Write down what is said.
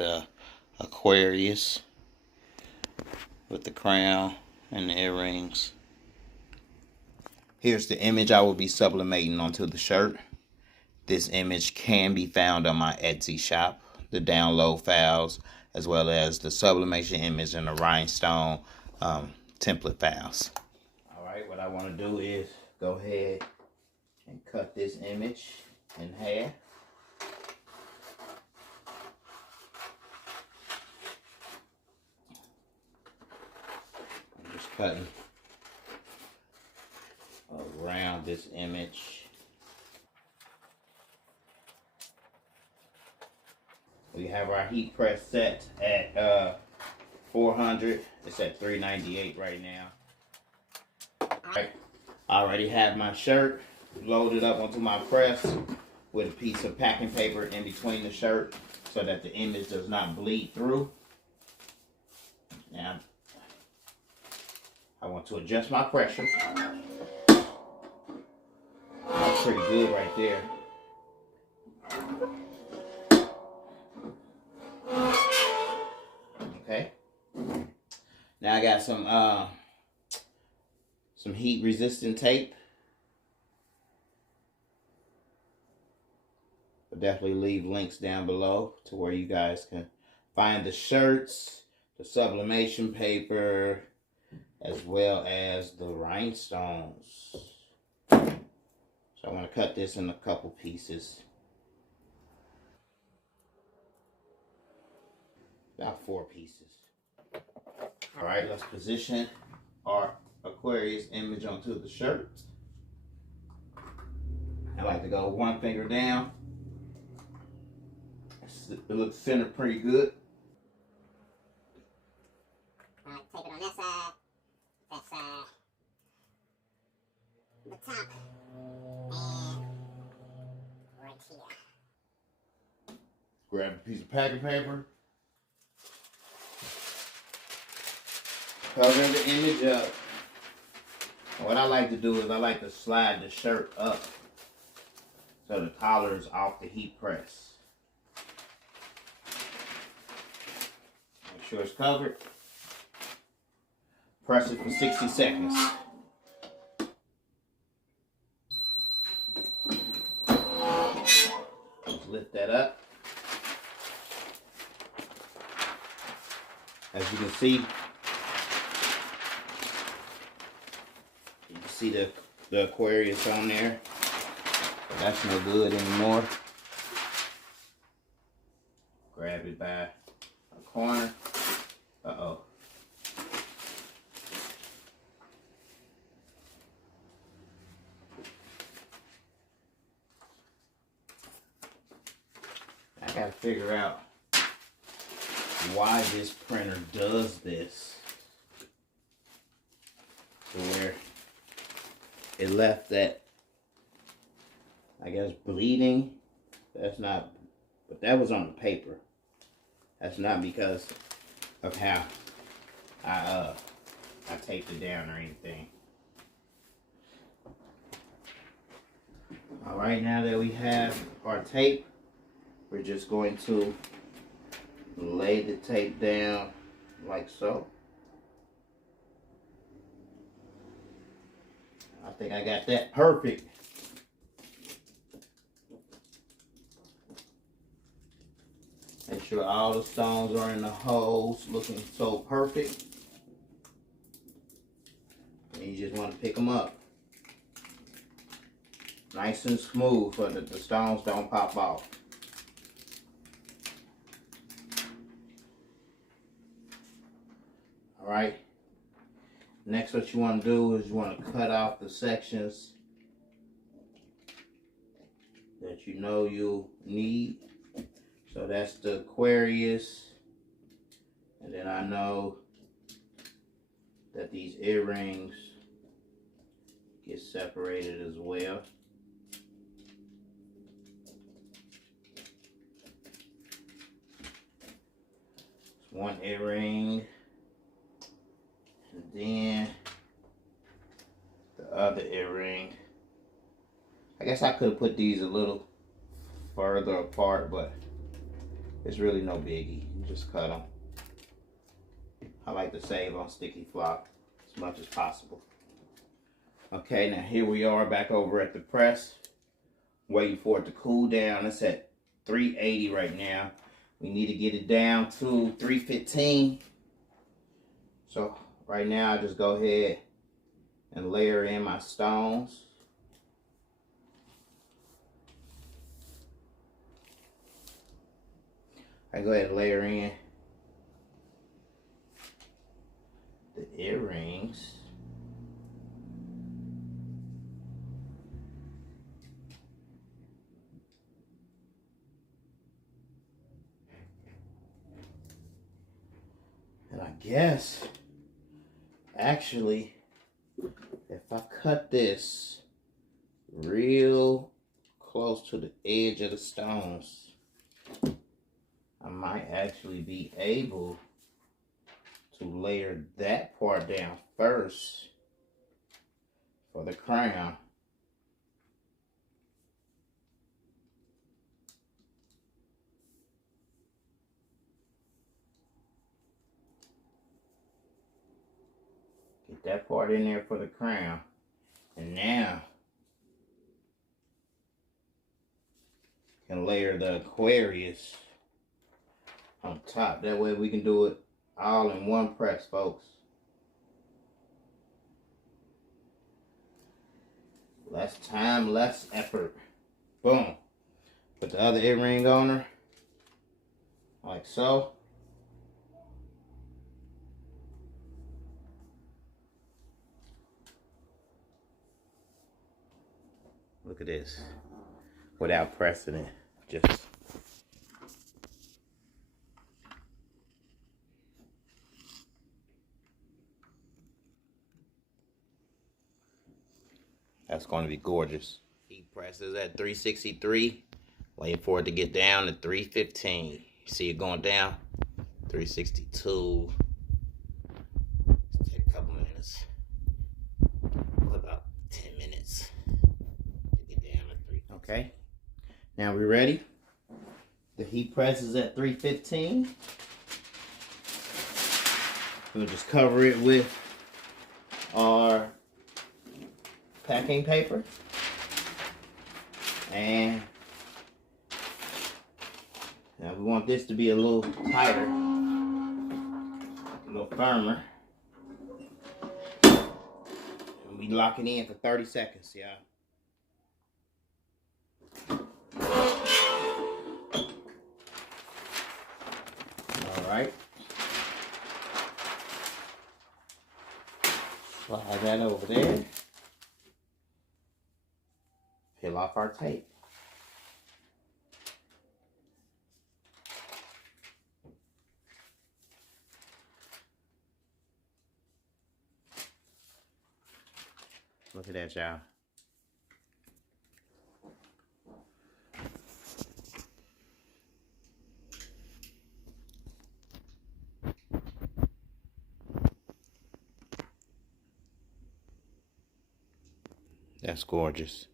the Aquarius with the crown and the earrings. Here's the image I will be sublimating onto the shirt. This image can be found on my Etsy shop, the download files, as well as the sublimation image and the rhinestone template files. Alright, what I want to do is go ahead and cut this image in half. I'm just cutting around this image. We have our heat press set at 400. It's at 398 right now. Alright, I already have my shirt loaded up onto my press with a piece of packing paper in between the shirt so that the image does not bleed through. Now, I want to adjust my pressure. That's pretty good right there. Okay. Now I got some heat resistant tape. I'll definitely leave links down below to where you guys can find the shirts, the sublimation paper, as well as the rhinestones. So I want to cut this in a couple pieces. About 4 pieces. Alright, let's position our Aquarius image onto the shirt. I like to go 1 finger down. It looks centered pretty good. Alright, tape it on that side, the top, and right here. Grab a piece of packing paper. Cover the image up. And what I like to do is I like to slide the shirt up so the collar is off the heat press. Make sure it's covered. Press it for 60 seconds. Let's lift that up. As you can see, the Aquarius on there. But that's no good anymore. Grab it by a corner. Uh-oh. I gotta figure out why this printer does this. To where it left that, I guess, bleeding. That's not, but that was on the paper. That's not because of how I taped it down or anything. All right, now that we have our tape, we're just going to lay the tape down like so. I think I got that perfect. Make sure all the stones are in the holes, looking so perfect. And you just want to pick them up. Nice and smooth so that the stones don't pop off. Alright. Next, what you want to do is you want to cut off the sections that you know you'll need. So that's the Aquarius. And then I know that these earrings get separated as well. It's one earring. And then the other earring. I guess I could have put these a little further apart, but it's really no biggie. just cut them. I like to save on sticky flock as much as possible. Okay, now here we are back over at the press, waiting for it to cool down. It's at 380 right now. We need to get it down to 315. So right now I just go ahead and layer in my stones. I go ahead and layer in the earrings. And I guess, actually, if I cut this real close to the edge of the stones, I might actually be able to layer that part down first for the crown. Get that part in there for the crown. And now can layer the Aquarius on top. That way we can do it all in one press, folks. Less time, less effort. Boom. Put the other earring on her, like so. Look at this. Without pressing it, just. That's going to be gorgeous. Heat presses at 363. Waiting for it to get down to 315. See it going down? 362. Let's take a couple minutes. About 10 minutes to get down to 3. Okay. Now we're ready. The heat press is at 315. We'll just cover it with our packing paper, and now we want this to be a little tighter, a little firmer, and we lock it in for 30 seconds, y'all. All right, slide that over there. Peel off our tape. Look at that, y'all. That's gorgeous.